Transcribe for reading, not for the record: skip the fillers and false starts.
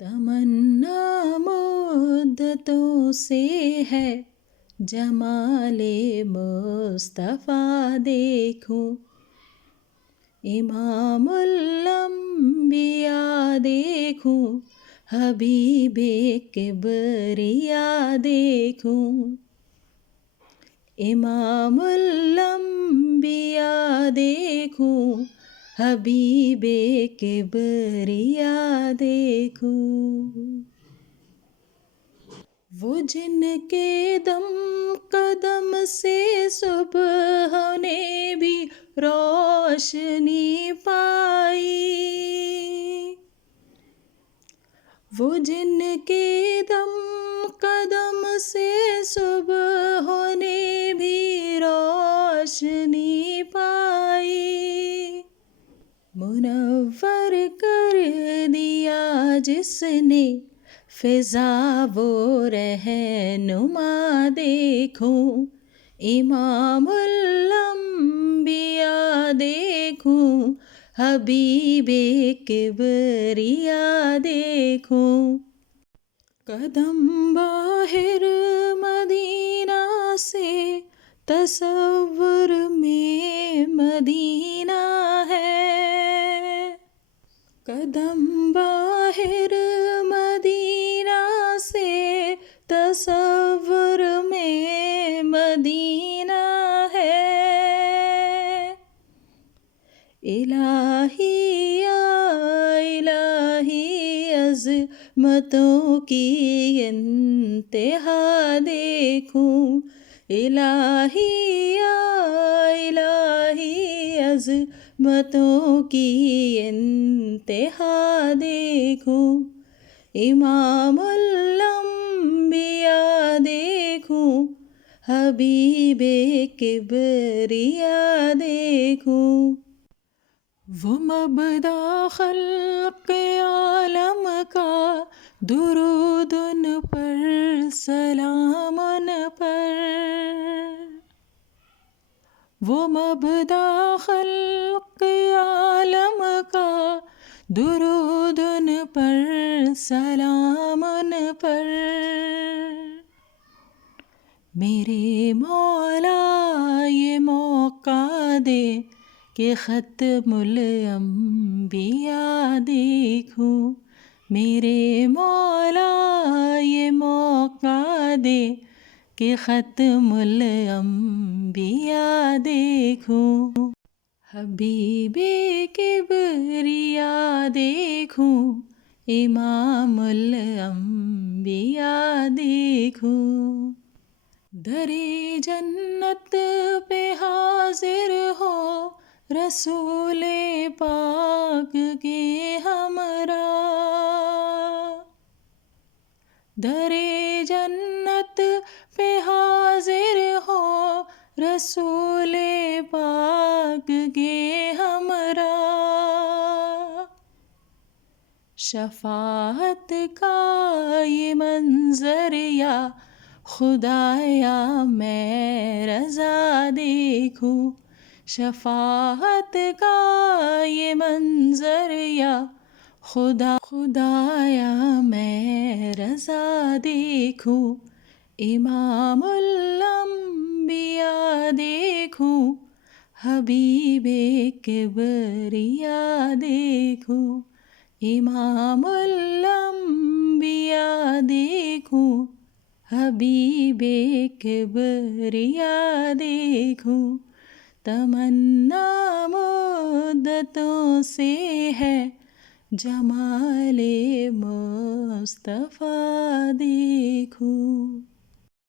تمنا مدتوں سے ہے جمال مصطفیٰ دیکھوں، امام الانبیاء دیکھوں، حبیب کبریا دیکھوں، امام الانبیاء دیکھوں، حبیب کبریا دیکھوں۔ وہ جن کے دم قدم سے صبح نے بھی روشنی پائی، وہ جن کے دم قدم سے صبح نے بھی روشنی پائی، منور کر دیا جس نے فضا وہ رہنما دیکھوں، امام الانبیاء دیکھوں، حبیب کبریا دیکھوں۔ قدم باہر مدینہ سے تصور میں مدینہ ہے، قدم باہر مدینہ سے تصور میں مدینہ ہے، الہی یا الہی عظمتوں کی انتہا دیکھوں، الہی یا الہی عظمتوں کی انتہا دیکھوں، امام الانبیاء دیکھوں، حبیب کبریا دیکھوں۔ وہ مبدا خلق عالم کا، درود ان پر، سلام ان پر، وہ مبدا خلق عالم کا، درود ان پر، سلام ان پر، میرے مولا یہ موقع دے کہ ختم الانبیاء دیکھوں، میرے مولا یہ موقع دے کہ ختم الانبیاء دیکھوں، حبیب کبریا دیکھوں، امام الانبیاء دیکھوں۔ در جنت پہ حاضر ہو رسول پاک کے ہمراہ، در جنت پہ حاضر ہو رسول پاک کے ہمراہ، شفاعت کا یہ منظر یا خدایا میں رضا دیکھوں، شفاعت کا یہ منظر یا خدایا میں رضا دیکھوں، امام الانبیاء دیکھوں، حبیب کبریا دیکھوں، امام الانبیاء دیکھوں، حبیب کبریا دیکھوں۔ تمنا مدتوں سے ہے جمال مصطفیٰ دیکھوں۔